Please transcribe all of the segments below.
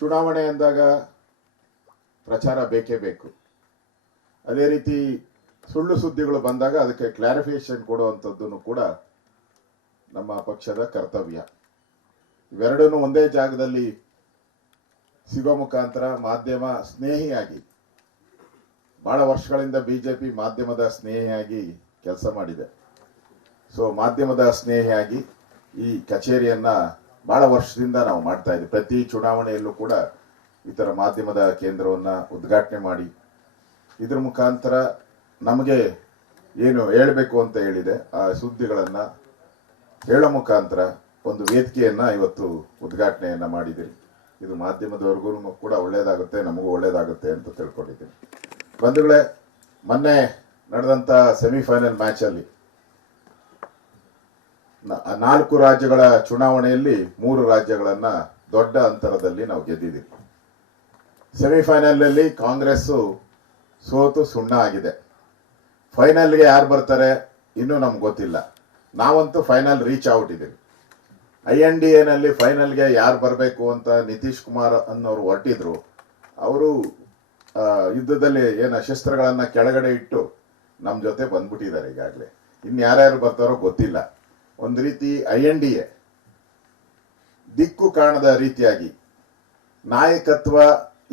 ಚುನಾವಣೆ ಅಂದಾಗ ಪ್ರಚಾರ ಬೇಕೇ ಬೇಕು. ಅದೇ ರೀತಿ ಸುಳ್ಳು ಸುದ್ದಿಗಳು ಬಂದಾಗ ಅದಕ್ಕೆ ಕ್ಲಾರಿಫಿಕೇಶನ್ ಕೊಡುವಂಥದ್ದು ಕೂಡ ನಮ್ಮ ಪಕ್ಷದ ಕರ್ತವ್ಯ. ಇವೆರಡನ್ನು ಒಂದೇ ಜಾಗದಲ್ಲಿ ಸಿಗೋ ಮುಖಾಂತರ ಮಾಧ್ಯಮ ಸ್ನೇಹಿಯಾಗಿ, ಬಹಳ ವರ್ಷಗಳಿಂದ ಬಿಜೆಪಿ ಮಾಧ್ಯಮದ ಸ್ನೇಹಿಯಾಗಿ ಕೆಲಸ ಮಾಡಿದೆ. ಸೊ ಮಾಧ್ಯಮದ ಸ್ನೇಹಿಯಾಗಿ ಈ ಕಚೇರಿಯನ್ನ ಬಹಳ ವರ್ಷದಿಂದ ನಾವು ಮಾಡ್ತಾ ಇದ್ದೀವಿ. ಪ್ರತಿ ಚುನಾವಣೆಯಲ್ಲೂ ಕೂಡ ಈ ಥರ ಮಾಧ್ಯಮದ ಕೇಂದ್ರವನ್ನು ಉದ್ಘಾಟನೆ ಮಾಡಿ ಇದ್ರ ಮುಖಾಂತರ ನಮಗೆ ಏನು ಹೇಳಬೇಕು ಅಂತ ಹೇಳಿದೆ ಆ ಸುದ್ದಿಗಳನ್ನು ಹೇಳೋ ಮುಖಾಂತರ ಒಂದು ವೇದಿಕೆಯನ್ನು ಇವತ್ತು ಉದ್ಘಾಟನೆಯನ್ನು ಮಾಡಿದ್ದೀರಿ. ಇದು ಮಾಧ್ಯಮದವರೆಗೂ ಕೂಡ ಒಳ್ಳೆಯದಾಗುತ್ತೆ, ನಮಗೂ ಒಳ್ಳೆಯದಾಗುತ್ತೆ ಅಂತ ತಿಳ್ಕೊಂಡಿದ್ದೀನಿ. ಬಂಧುಗಳೇ, ಮೊನ್ನೆ ನಡೆದಂಥ ಸೆಮಿಫೈನಲ್ ಮ್ಯಾಚಲ್ಲಿ 4 ರಾಜ್ಯಗಳ ಚುನಾವಣೆಯಲ್ಲಿ 3 ರಾಜ್ಯಗಳನ್ನು ದೊಡ್ಡ ಅಂತರದಲ್ಲಿ ನಾವು ಗೆದ್ದಿದ್ದೀವಿ. ಸೆಮಿಫೈನಲ್ ಕಾಂಗ್ರೆಸ್ ಸೋತು ಸುಣ್ಣ ಆಗಿದೆ. ಫೈನಲ್ಗೆ ಯಾರು ಬರ್ತಾರೆ ಇನ್ನೂ ನಮ್ಗೆ ಗೊತ್ತಿಲ್ಲ. ನಾವಂತೂ ಫೈನಲ್ ರೀಚ್ ಔಟ್ ಇದ್ದೀವಿ. INDA ಫೈನಲ್ಗೆ ಯಾರು ಬರಬೇಕು ಅಂತ ನಿತೀಶ್ ಕುಮಾರ್ ಅನ್ನೋರು ಹೊರಟಿದ್ರು. ಅವರು ಯುದ್ಧದಲ್ಲಿ ಶಸ್ತ್ರಗಳನ್ನ ಕೆಳಗಡೆ ಇಟ್ಟು ನಮ್ಮ ಜೊತೆ ಬಂದ್ಬಿಟ್ಟಿದ್ದಾರೆ. ಈಗಾಗಲೇ ಇನ್ನು ಯಾರ್ಯಾರು ಬರ್ತಾರೋ ಗೊತ್ತಿಲ್ಲ. ಒಂದು ರೀತಿ INDA ದಿಕ್ಕು ಕಾಣದ ರೀತಿಯಾಗಿ ನಾಯಕತ್ವ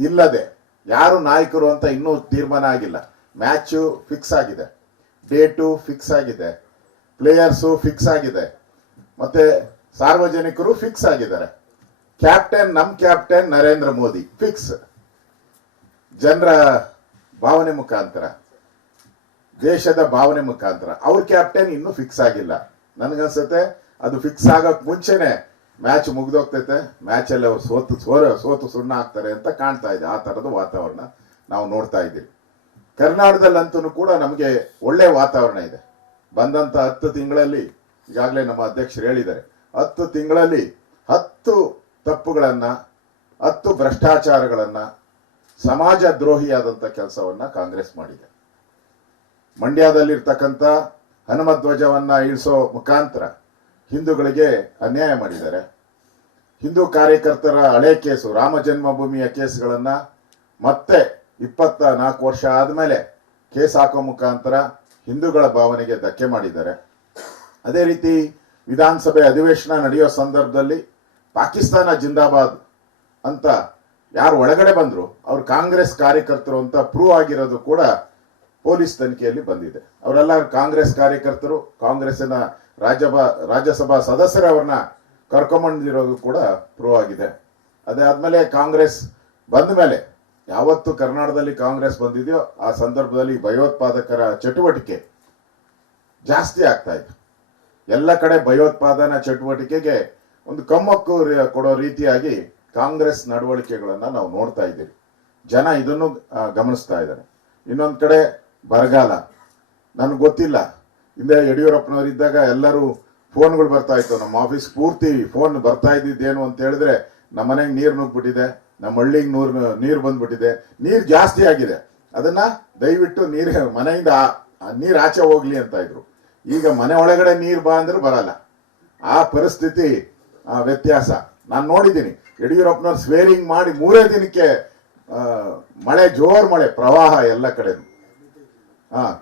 ಇಲ್ಲದೆ, ಯಾರು ನಾಯಕರು ಅಂತ ಇನ್ನೂ ತೀರ್ಮಾನ ಆಗಿಲ್ಲ. ಮ್ಯಾಚು ಫಿಕ್ಸ್ ಆಗಿದೆ, ಡೇಟು ಫಿಕ್ಸ್ ಆಗಿದೆ, ಪ್ಲೇಯರ್ಸು ಫಿಕ್ಸ್ ಆಗಿದೆ, ಮತ್ತೆ ಸಾರ್ವಜನಿಕರು ಫಿಕ್ಸ್ ಆಗಿದ್ದಾರೆ. ನಮ್ಮ ಕ್ಯಾಪ್ಟನ್ ನರೇಂದ್ರ ಮೋದಿ ಫಿಕ್ಸ್. ಜನರ ಭಾವನೆ ಮುಖಾಂತರ, ದೇಶದ ಭಾವನೆ ಮುಖಾಂತರ ಅವ್ರ ಕ್ಯಾಪ್ಟನ್ ಇನ್ನೂ ಫಿಕ್ಸ್ ಆಗಿಲ್ಲ. ನನಗನ್ಸುತ್ತೆ ಅದು ಫಿಕ್ಸ್ ಆಗಕ್ ಮುಂಚೆನೆ ಮ್ಯಾಚ್ ಮುಗ್ದೋಗ್ತೈತೆ. ಮ್ಯಾಚಲ್ಲಿ ಅವ್ರು ಸೋತು ಸುಣ್ಣ ಆಗ್ತಾರೆ ಅಂತ ಕಾಣ್ತಾ ಇದೆ. ಆ ಥರದ ವಾತಾವರಣ ನಾವು ನೋಡ್ತಾ ಇದ್ದೀವಿ. ಕರ್ನಾಟಕದಲ್ಲಂತೂ ಕೂಡ ನಮಗೆ ಒಳ್ಳೆ ವಾತಾವರಣ ಇದೆ. ಬಂದಂತ 10 ತಿಂಗಳಲ್ಲಿ ಈಗಾಗಲೇ ನಮ್ಮ ಅಧ್ಯಕ್ಷರು ಹೇಳಿದ್ದಾರೆ, 10 ತಿಂಗಳಲ್ಲಿ 10 ತಪ್ಪುಗಳನ್ನ, 10 ಭ್ರಷ್ಟಾಚಾರಗಳನ್ನ, ಸಮಾಜ ದ್ರೋಹಿಯಾದಂಥ ಕೆಲಸವನ್ನ ಕಾಂಗ್ರೆಸ್ ಮಾಡಿದೆ. ಮಂಡ್ಯದಲ್ಲಿರ್ತಕ್ಕಂಥ ಹನುಮಧ್ವಜವನ್ನ ಇಳಿಸೋ ಮುಖಾಂತರ ಹಿಂದೂಗಳಿಗೆ ಅನ್ಯಾಯ ಮಾಡಿದ್ದಾರೆ. ಹಿಂದೂ ಕಾರ್ಯಕರ್ತರ ಹಳೆ ಕೇಸು, ರಾಮ ಜನ್ಮಭೂಮಿಯ ಕೇಸ್ಗಳನ್ನ ಮತ್ತೆ 24 ವರ್ಷ ಆದಮೇಲೆ ಕೇಸ್ ಹಾಕೋ ಮುಖಾಂತರ ಹಿಂದೂಗಳ ಭಾವನೆಗೆ ಧಕ್ಕೆ ಮಾಡಿದ್ದಾರೆ. ಅದೇ ರೀತಿ ವಿಧಾನಸಭೆ ಅಧಿವೇಶನ ನಡೆಯೋ ಸಂದರ್ಭದಲ್ಲಿ ಪಾಕಿಸ್ತಾನ ಜಿಂದಾಬಾದ್ ಅಂತ ಯಾರು ಒಳಗಡೆ ಬಂದ್ರು ಅವ್ರು ಕಾಂಗ್ರೆಸ್ ಕಾರ್ಯಕರ್ತರು ಅಂತ ಪ್ರೂವ್ ಆಗಿರೋದು ಕೂಡ ಪೊಲೀಸ್ ತನಿಖೆಯಲ್ಲಿ ಬಂದಿದೆ. ಅವರೆಲ್ಲ ಕಾಂಗ್ರೆಸ್ ಕಾರ್ಯಕರ್ತರು, ಕಾಂಗ್ರೆಸ್ಸಿನ ರಾಜ್ಯಸಭಾ ಸದಸ್ಯರು ಅವ್ರನ್ನ ಕರ್ಕೊಂಬಂದಿರೋದು ಕೂಡ ಪ್ರೂವ್ ಆಗಿದೆ. ಅದಾದ್ಮೇಲೆ ಕಾಂಗ್ರೆಸ್ ಬಂದ ಮೇಲೆ, ಯಾವತ್ತು ಕರ್ನಾಟಕದಲ್ಲಿ ಕಾಂಗ್ರೆಸ್ ಬಂದಿದೆಯೋ ಆ ಸಂದರ್ಭದಲ್ಲಿ ಭಯೋತ್ಪಾದಕರ ಚಟುವಟಿಕೆ ಜಾಸ್ತಿ ಆಗ್ತಾ ಇತ್ತು. ಎಲ್ಲ ಕಡೆ ಭಯೋತ್ಪಾದನಾ ಚಟುವಟಿಕೆಗೆ ಒಂದು ಕಮ್ಮಕ್ಕು ಕೊಡೋ ರೀತಿಯಾಗಿ ಕಾಂಗ್ರೆಸ್ ನಡವಳಿಕೆಗಳನ್ನ ನಾವು ನೋಡ್ತಾ ಇದ್ದೀವಿ. ಜನ ಇದನ್ನು ಗಮನಿಸ್ತಾ ಇದ್ದಾರೆ. ಇನ್ನೊಂದು ಕಡೆ ಬರಗಾಲ. ನನಗೆ ಗೊತ್ತಿಲ್ಲ, ಹಿಂದೆ ಯಡಿಯೂರಪ್ಪನವರು ಇದ್ದಾಗ ಎಲ್ಲರೂ ಫೋನ್ಗಳು ಬರ್ತಾ ಇತ್ತು. ನಮ್ಮ ಆಫೀಸ್ ಪೂರ್ತಿ ಫೋನ್ ಬರ್ತಾ ಇದ್ದಿದ್ದೇನು ಅಂತ ಹೇಳಿದ್ರೆ, ನಮ್ಮ ಮನೆಗೆ ನೀರು ನುಗ್ಬಿಟ್ಟಿದೆ, ನಮ್ಮ ಹಳ್ಳಿಗೆ ನೀರು ಬಂದ್ಬಿಟ್ಟಿದೆ, ನೀರು ಜಾಸ್ತಿ ಆಗಿದೆ, ಅದನ್ನ ದಯವಿಟ್ಟು ಮನೆಯಿಂದ ನೀರು ಆಚೆ ಹೋಗ್ಲಿ ಅಂತ ಇದ್ರು. ಈಗ ಮನೆ ಒಳಗಡೆ ನೀರು ಬಾ ಅಂದ್ರೆ ಬರಲ್ಲ. ಆ ಪರಿಸ್ಥಿತಿ ವ್ಯತ್ಯಾಸ ನಾನು ನೋಡಿದ್ದೀನಿ. ಯಡಿಯೂರಪ್ಪನವ್ರು ಸ್ವೇರಿಂಗ್ ಮಾಡಿ 3 ದಿನಕ್ಕೆ ಮಳೆ, ಜೋರ್ ಮಳೆ, ಪ್ರವಾಹ ಎಲ್ಲ ಕಡೆ.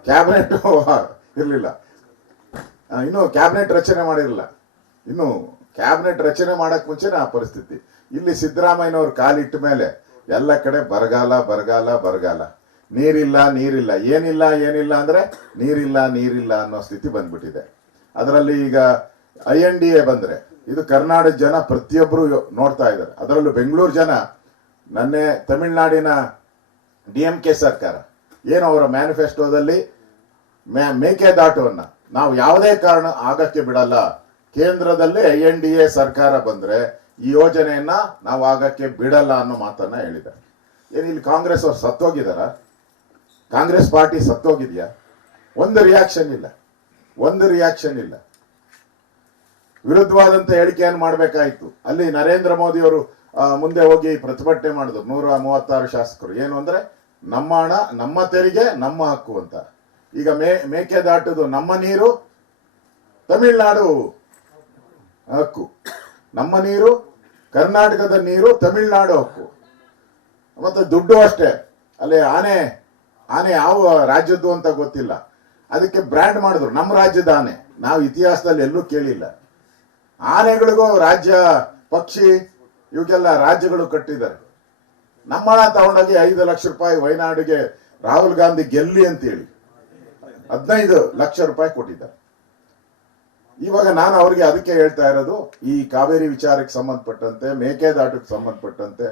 ಕ್ಯಾಬಿನೆಟ್ ಇರಲಿಲ್ಲ, ಇನ್ನು ಕ್ಯಾಬಿನೆಟ್ ರಚನೆ ಮಾಡಿರಲಿಲ್ಲ. ಇನ್ನು ಕ್ಯಾಬಿನೆಟ್ ರಚನೆ ಮಾಡಕ್ ಮುಂಚೆನೆ ಆ ಪರಿಸ್ಥಿತಿ. ಇಲ್ಲಿ ಸಿದ್ದರಾಮಯ್ಯನವ್ರು ಕಾಲಿಟ್ಟ ಮೇಲೆ ಎಲ್ಲ ಕಡೆ ಬರಗಾಲ ಬರಗಾಲ ಬರಗಾಲ, ನೀರಿಲ್ಲ ನೀರಿಲ್ಲ, ಏನಿಲ್ಲ ಅಂದ್ರೆ ನೀರಿಲ್ಲ ಅನ್ನೋ ಸ್ಥಿತಿ ಬಂದ್ಬಿಟ್ಟಿದೆ. ಅದರಲ್ಲಿ ಈಗ INDA ಬಂದ್ರೆ ಇದು ಕರ್ನಾಟಕ ಜನ ಪ್ರತಿಯೊಬ್ಬರು ನೋಡ್ತಾ ಇದ್ದಾರೆ. ಅದರಲ್ಲೂ ಬೆಂಗಳೂರು ಜನ, ನನ್ನೆ ತಮಿಳುನಾಡಿನ DMK ಸರ್ಕಾರ ಏನು ಅವರ ಮ್ಯಾನಿಫೆಸ್ಟೋದಲ್ಲಿ ಮೇಕೆದಾಟುವನ್ನ ನಾವು ಯಾವುದೇ ಕಾರಣ ಆಗಕ್ಕೆ ಬಿಡಲ್ಲ, ಕೇಂದ್ರದಲ್ಲಿ INDA ಸರ್ಕಾರ ಬಂದ್ರೆ ಈ ಯೋಜನೆಯನ್ನ ನಾವು ಆಗಕ್ಕೆ ಬಿಡಲ್ಲ ಅನ್ನೋ ಮಾತನ್ನ ಹೇಳಿದ್ದಾರೆ. ಏನು ಇಲ್ಲಿ ಕಾಂಗ್ರೆಸ್ ಅವ್ರು ಸತ್ತೋಗಿದಾರ? ಕಾಂಗ್ರೆಸ್ ಪಾರ್ಟಿ ಸತ್ತೋಗಿದ್ಯಾ? ಒಂದು ರಿಯಾಕ್ಷನ್ ಇಲ್ಲ. ವಿರುದ್ಧವಾದಂತ ಹೇಳಿಕೆಯನ್ನು ಮಾಡಬೇಕಾಯ್ತು. ಅಲ್ಲಿ ನರೇಂದ್ರ ಮೋದಿ ಅವರು ಮುಂದೆ ಹೋಗಿ ಪ್ರತಿಭಟನೆ ಮಾಡಿದ್ರು. 136 ಶಾಸಕರು ಏನು ಅಂದ್ರೆ, ನಮ್ಮ ಹಣ, ನಮ್ಮ ತೆರಿಗೆ, ನಮ್ಮ ಹಕ್ಕು ಅಂತ. ಈಗ ಮೇಕೆದಾಟುದು ನಮ್ಮ ನೀರು, ತಮಿಳುನಾಡು ಹಕ್ಕು. ನಮ್ಮ ನೀರು, ಕರ್ನಾಟಕದ ನೀರು ತಮಿಳುನಾಡು ಹಕ್ಕು. ಮತ್ತೆ ದುಡ್ಡು ಅಷ್ಟೇ. ಅಲ್ಲಿ ಆನೆ ಆನೆ ಯಾವ ರಾಜ್ಯದ್ದು ಅಂತ ಗೊತ್ತಿಲ್ಲ, ಅದಕ್ಕೆ ಬ್ರ್ಯಾಂಡ್ ಮಾಡಿದ್ರು ನಮ್ಮ ರಾಜ್ಯದ ಆನೆ. ನಾವು ಇತಿಹಾಸದಲ್ಲಿ ಎಲ್ಲೂ ಕೇಳಿಲ್ಲ. ಆನೆಗಳಿಗೂ ರಾಜ್ಯ, ಪಕ್ಷಿ, ಇವಕ್ಕೆಲ್ಲ ರಾಜ್ಯಗಳು ಕಟ್ಟಿದ್ದಾರೆ. ನಮ್ಮ ಹಣ ತಗೊಂಡೋಗಿ 5 ಲಕ್ಷ ರೂಪಾಯಿ ವಯನಾಡಿಗೆ ರಾಹುಲ್ ಗಾಂಧಿ ಗೆಲ್ಲಿ ಅಂತೇಳಿ 15 ಲಕ್ಷ ರೂಪಾಯಿ ಕೊಟ್ಟಿದ್ದಾರೆ. ಇವಾಗ ನಾನು ಅವರಿಗೆ ಅದಕ್ಕೆ ಹೇಳ್ತಾ ಇರೋದು, ಈ ಕಾವೇರಿ ವಿಚಾರಕ್ಕೆ ಸಂಬಂಧಪಟ್ಟಂತೆ, ಮೇಕೆದಾಟಕ್ಕೆ ಸಂಬಂಧಪಟ್ಟಂತೆ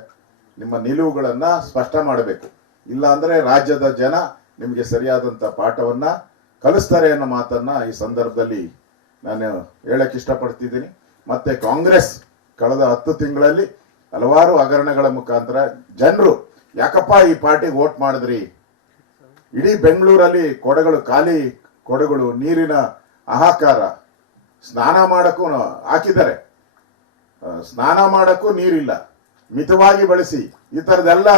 ನಿಮ್ಮ ನಿಲುವುಗಳನ್ನ ಸ್ಪಷ್ಟ ಮಾಡಬೇಕು. ಇಲ್ಲ ಅಂದ್ರೆ ರಾಜ್ಯದ ಜನ ನಿಮಗೆ ಸರಿಯಾದಂತ ಪಾಠವನ್ನ ಕಲಿಸ್ತಾರೆ ಅನ್ನೋ ಮಾತನ್ನ ಈ ಸಂದರ್ಭದಲ್ಲಿ ನಾನು ಹೇಳಕ್ ಇಷ್ಟಪಡ್ತಿದ್ದೀನಿ. ಮತ್ತೆ ಕಾಂಗ್ರೆಸ್ ಕಳೆದ 10 ತಿಂಗಳಲ್ಲಿ ಹಲವಾರು ಹಗರಣಗಳ ಮುಖಾಂತರ ಜನರು ಯಾಕಪ್ಪ ಈ ಪಾರ್ಟಿಗೆ ವೋಟ್ ಮಾಡಿದ್ರಿ, ಇಡೀ ಬೆಂಗಳೂರಲ್ಲಿ ಕೊಡಗಳು, ಖಾಲಿ ಕೊಡಗಳು, ನೀರಿನ ಹಾಹಾಕಾರ, ಸ್ನಾನ ಮಾಡಕ್ಕೂ ಹಾಕಿದ್ದಾರೆ, ಸ್ನಾನ ಮಾಡಕ್ಕೂ ನೀರಿಲ್ಲ, ಮಿತವಾಗಿ ಬಳಸಿ, ಈ ತರದೆಲ್ಲ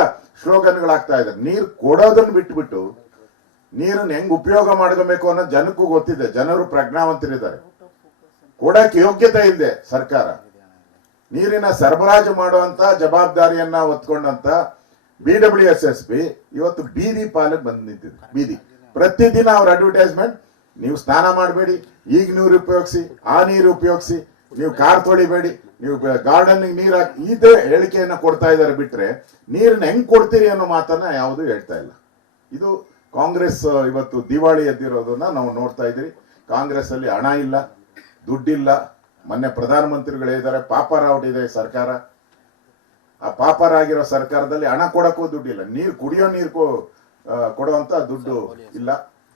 ಸ್ಲೋಗನ್ಗಳಾಗ್ತಾ ಇದ್ದಾರೆ. ನೀರು ಕೊಡೋದನ್ನ ಬಿಟ್ಬಿಟ್ಟು ನೀರನ್ನು ಹೆಂಗ್ ಉಪಯೋಗ ಮಾಡ್ಕೋಬೇಕು ಅನ್ನೋ ಜನಕ್ಕೂ ಗೊತ್ತಿದೆ. ಜನರು ಪ್ರಜ್ಞಾವಂತರಿದ್ದಾರೆ. ಕೊಡಕ್ಕೆ ಯೋಗ್ಯತೆ ಇದೆ ಸರ್ಕಾರ. ನೀರಿನ ಸರಬರಾಜು ಮಾಡುವಂತ ಜವಾಬ್ದಾರಿಯನ್ನ ಹೊತ್ಕೊಂಡಂತ BWSSB ಇವತ್ತು ಬೀದಿ ಪಾಲಕ್ ಬಂದು ನಿಂತಿದೆ. ಬೀದಿ ಪ್ರತಿದಿನ ಅವ್ರ ಅಡ್ವರ್ಟೈಸ್ಮೆಂಟ್, ನೀವು ಸ್ನಾನ ಮಾಡಬೇಡಿ, ಈಗ ನೀರು ಉಪಯೋಗಿಸಿ, ಆ ನೀರು ಉಪಯೋಗಿಸಿ, ನೀವು ಕಾರ್ ತೊಳಿಬೇಡಿ, ನೀವು ಗಾರ್ಡನ್ ನೀರ್ ಹಾಕಿ, ಇದೇ ಹೇಳಿಕೆಯನ್ನ ಕೊಡ್ತಾ ಇದ್ದಾರೆ. ಬಿಟ್ರೆ ನೀರನ್ನ ಹೆಂಗ್ ಕೊಡ್ತೀರಿ ಅನ್ನೋ ಮಾತನ್ನ ಯಾವುದು ಹೇಳ್ತಾ ಇಲ್ಲ. ಇದು ಕಾಂಗ್ರೆಸ್ ಇವತ್ತು ದಿವಾಳಿ ಎದ್ದಿರೋದನ್ನ ನಾವು ನೋಡ್ತಾ ಇದ್ದೀರಿ. ಕಾಂಗ್ರೆಸ್ ಅಲ್ಲಿ ಹಣ ಇಲ್ಲ, ದುಡ್ಡಿಲ್ಲ. ಮೊನ್ನೆ ಪ್ರಧಾನಮಂತ್ರಿಗಳೇ ಇದ್ದಾರೆ, ಪಾಪರಾವ್ ಇದೆ ಸರ್ಕಾರ. ಆ ಪಾಪರಾಗಿರೋ ಸರ್ಕಾರದಲ್ಲಿ ಹಣ ಕೊಡಕ್ಕೂ ದುಡ್ಡಿಲ್ಲ, ನೀರು ಕುಡಿಯೋ ನೀರು ಕೊಡುವಂತ ದುಡ್ಡು ಇಲ್ಲ.